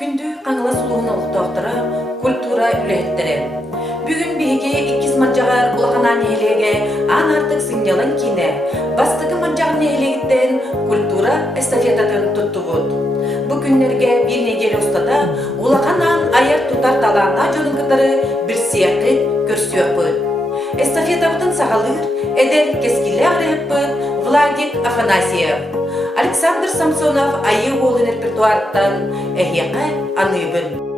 Күндү қаңыла сулуына ұқтуақтыра культура үләйттері. Бүгін биге 2 манжағар ұлағанан елеге ан артық сыңнялан кейіне. Бастығы манжағын елегіттен культура эстафетатын тұтты бұд. Бұл күнлерге бір негелі ұстада ұлағанан аяр тұтар талана жолын кітары бір сияқы көрсіөк бұд. Эстафетабытын сағалыр, әдер кескілі ағырып бұд Владик Афанасьев. Александр Самсонов айы олын репертуарттан әйеқі аныбын.